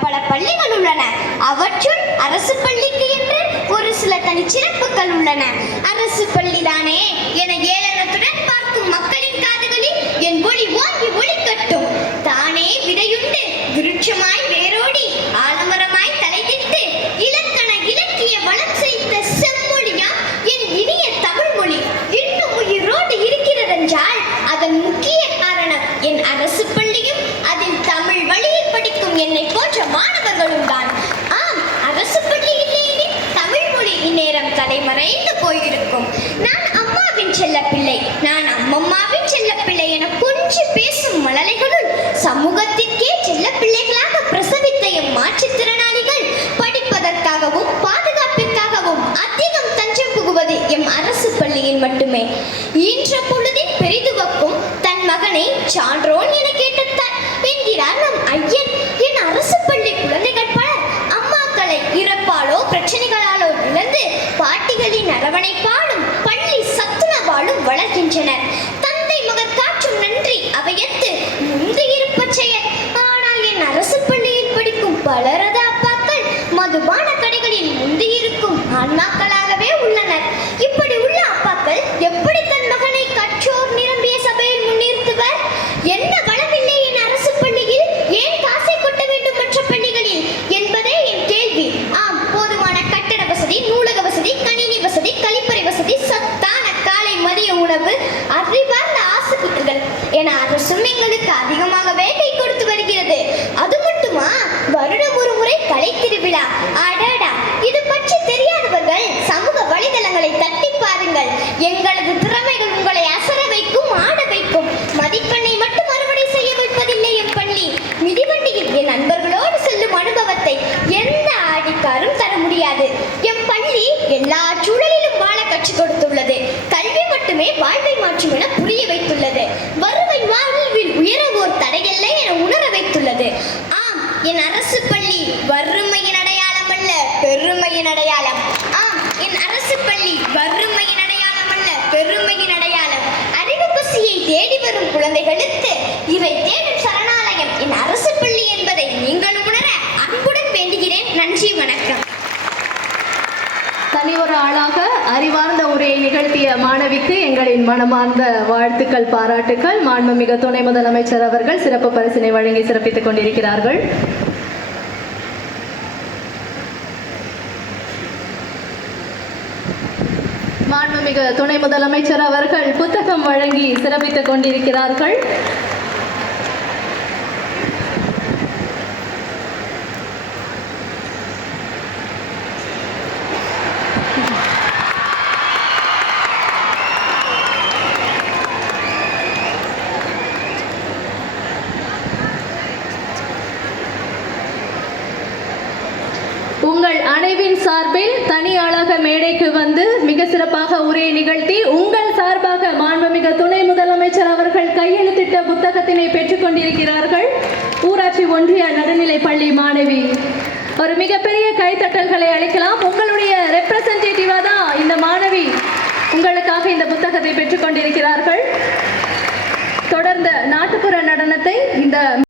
பல பள்ளிகள் உள்ளன. அவற்றுள் அரசு பள்ளிக்கு என்று ஒரு சில தனிச்சிறப்புகள் உள்ளன. அரசு பள்ளிதானே? தானே தலைமறைந்து போயிருக்கும். நான் அம்மாவின் செல்ல பிள்ளை நான் அம்மம்மாவின் செல்ல பிள்ளை என கொஞ்சி பேசும் மழலைகளுள் சமூகத்திற்கே செல்ல பிள்ளைகளாக பிரசவித்த எம் மாற்றுத்திறனாளிகள் படிப்பதற்காகவும் பாதுகாப்பிற்காகவும் அதிகம் தஞ்சம் புகுவது எம் அரசு பள்ளியில் மட்டுமே. இன்ற பொழுதில் பெரிதுவக்கும் தன் மகனை சான்றோன் என கேட்டுத்தான் என்கிறார் நம் ஐயன். அப்பாக்கள் மதுபான முந்தி முந்தியிருக்கும் ஆன்மாக்களாகவே உள்ளனர். இப்படி உள்ள அப்பாக்கள் எப்படி தன் மகனை கற்றோர் நிரம்பிய சபையில் முன்னிறுத்துவர்? என்ன வளமில்லை என் அரசு பள்ளியில்? ஏன் காசை கொட்ட வேண்டும் மற்ற பள்ளிகளில்? என்பதே என் கேள்வி. ஆம் போதுமான கட்டட வசதி நூலக வசதி கணினி வசதி கழிப்பறை வசதி சத்தான காலை மதிய உணவு அறிவார்ந்த ஆசிரியர்கள். என அரசும் எங்களுக்கு அதிகமாகவே கை கொடுத்து வருகிறது. அது மட்டுமா? எங்களது தனி ஒரு ஆளாக அறிவார்ந்த உரையை நிகழ்த்திய மாணவிக்கு எங்களின் மனமார்ந்த வாழ்த்துக்கள் பாராட்டுக்கள். மாண்புமிகு துணை முதலமைச்சர் அவர்கள் சிறப்பு பரிசினை வழங்கி சிறப்பித்துக் கொண்டிருக்கிறார்கள். மாண்புமிகு துணை முதலமைச்சர் அவர்கள் புத்தகம் வழங்கி சிறப்பித்துக் கொண்டிருக்கிறார்கள். உங்கள் அனைவின் சார்பில் தனி மேடைக்கு வந்து மிக சிறப்பாக உரையை நிகழ்த்தி உங்கள் சார்பாக மாண்புமிகு துணை முதலமைச்சர் அவர்கள் கையெழுத்திட்ட புத்தகத்தினை பெற்றுக் கொண்டிருக்கிறார்கள். ஊராட்சி ஒன்றிய நடுநிலை பள்ளி மாணவி. ஒரு மிகப்பெரிய கைத்தட்டல்களை அளிக்கலாம். உங்களுடைய ரெப்ரசன்டேட்டிவா தான் இந்த மாணவி உங்களுக்காக இந்த புத்தகத்தை பெற்றுக் கொண்டிருக்கிறார்கள். தொடர்ந்த நாட்டுப்புற நடனத்தை இந்த